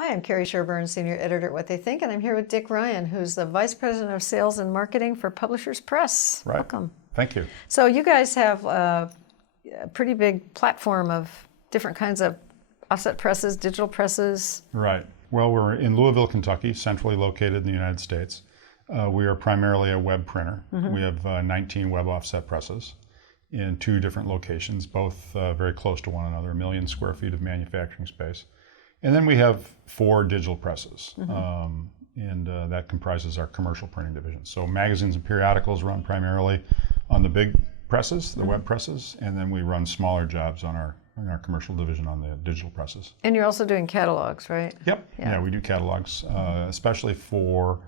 Hi, I'm Carrie Sherburne, Senior Editor at What They Think, and I'm here with Dick Ryan, who's the Vice President of Sales and Marketing for Publishers Press. Right. Welcome. Thank you. So you guys have a pretty big platform of different kinds of offset presses, digital presses. Right. Well, we're in Louisville, Kentucky, centrally located in the United States. We are primarily a web printer. We have 19 web offset presses in 2 different locations, both very close to one another, 1 million square feet of manufacturing space. And then we have 4 digital presses, and that comprises our commercial printing division. So magazines and periodicals run primarily on the big presses, the web presses, and then we run smaller jobs on our commercial division on the digital presses. And you're also doing catalogs, right? Yep. Yeah, we do catalogs, especially for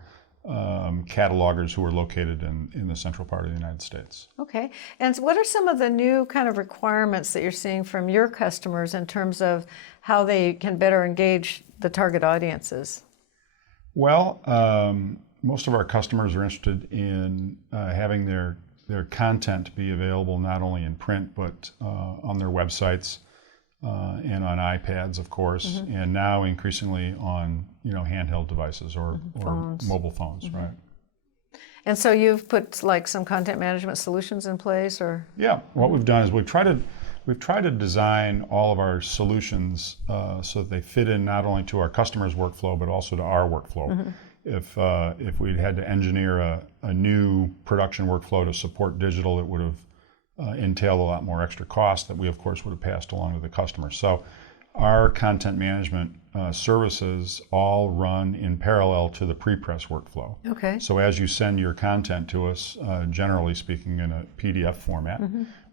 catalogers who are located in the central part of the United States. Okay. And what are some of the new kind of requirements that you're seeing from your customers in terms of how they can better engage the target audiences? Well, most of our customers are interested in having their content be available not only in print but on their websites and on iPads, of course, and now increasingly on handheld devices or mobile phones, right? And so you've put like some content management solutions in place, or? Yeah, what we've done is we've tried to design all of our solutions so that they fit in not only to our customers' workflow but also to our workflow. If we had to engineer a new production workflow to support digital, it would have entailed a lot more extra cost that we, of course, would have passed along to the customer. So our content management services all run in parallel to the pre-press workflow. Okay. So as you send your content to us, generally speaking in a PDF format,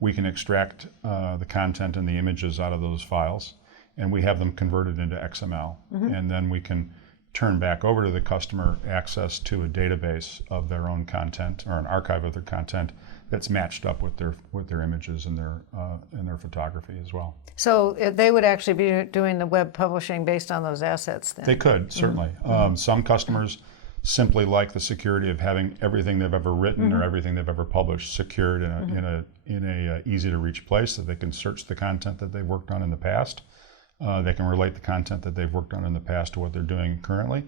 we can extract the content and the images out of those files, and we have them converted into XML. And then we can turn back over to the customer access to a database of their own content, or an archive of their content that's matched up with their images and their photography as well. So they would actually be doing the web publishing based on those assets then? They could, certainly. Some customers simply like the security of having everything they've ever written or everything they've ever published secured in a easy to reach place, that they can search the content that they've worked on in the past. They can relate the content that they've worked on in the past to what they're doing currently.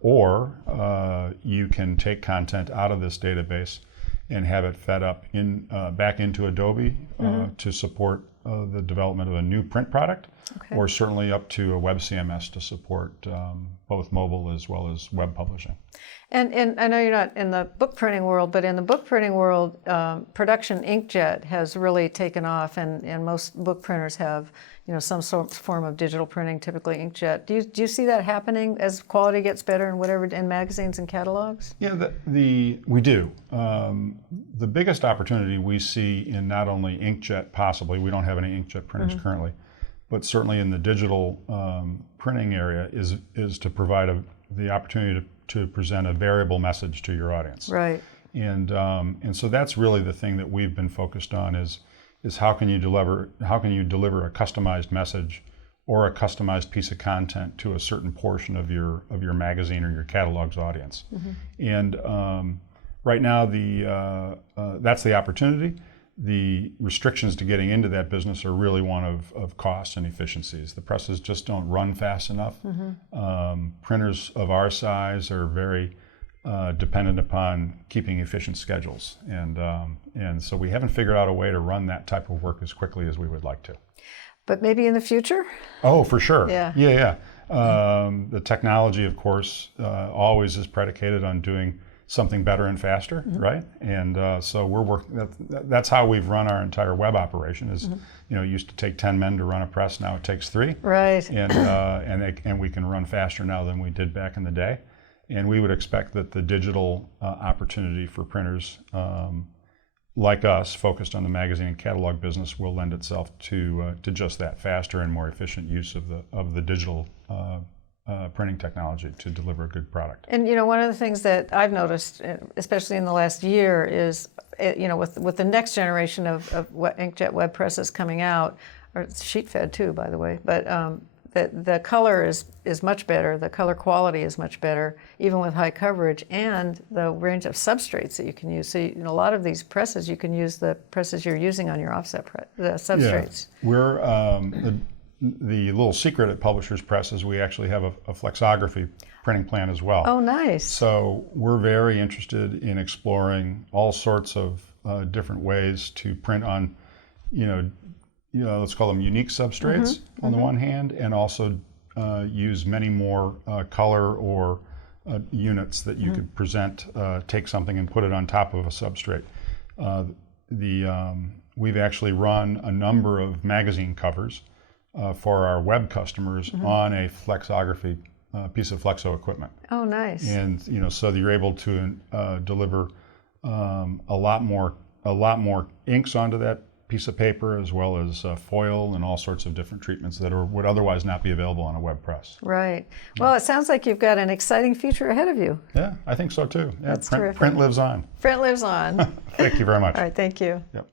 Or you can take content out of this database and have it fed up back into Adobe to support the development of a new print product, or certainly up to a web CMS to support both mobile as well as web publishing. And I know you're not in the book printing world, but in the book printing world, production inkjet has really taken off, and most book printers have some sort of form of digital printing, typically inkjet. Do you see that happening as quality gets better and whatever in magazines and catalogs? Yeah, we do. The biggest opportunity we see in not only inkjet, possibly, we don't have any inkjet printers currently, but certainly in the digital printing area is to provide the opportunity to present a variable message to your audience. Right. And so that's really the thing that we've been focused on is how can you deliver a customized message or a customized piece of content to a certain portion of your magazine or your catalog's audience. And right now that's the opportunity. The restrictions to getting into that business are really one of cost and efficiencies. The presses just don't run fast enough. Printers of our size are very dependent upon keeping efficient schedules, and so we haven't figured out a way to run that type of work as quickly as we would like to. But maybe in the future? Oh, for sure. Yeah. The technology, of course, always is predicated on doing something better and faster, right? And so we're working. That's how we've run our entire web operation. Is it used to take 10 men to run a press. Now it takes 3. Right. And we can run faster now than we did back in the day. And we would expect that the digital opportunity for printers like us, focused on the magazine and catalog business, will lend itself to just that, faster and more efficient use of the digital printing technology to deliver a good product. And one of the things that I've noticed, especially in the last year, is with the next generation of inkjet web presses coming out, or it's sheet fed too, by the way, but the color is much better. The color quality is much better, even with high coverage, and the range of substrates that you can use. So a lot of these presses, you can use the presses you're using on your offset the substrates. Yeah. the little secret at Publishers Press is we actually have a flexography printing plant as well. Oh, nice. So we're very interested in exploring all sorts of different ways to print on, let's call them unique substrates on the one hand, and also use many more color or units that you could present, take something and put it on top of a substrate. We've actually run a number of magazine covers for our web customers on a flexography piece of flexo equipment. Oh, nice. And so that you're able to deliver a lot more inks onto that piece of paper, as well as foil and all sorts of different treatments that would otherwise not be available on a web press. Right. Well, it sounds like you've got an exciting future ahead of you. Yeah, I think so too. Yeah, That's terrific. print lives on. Print lives on. Thank you very much. All right, thank you. Yep.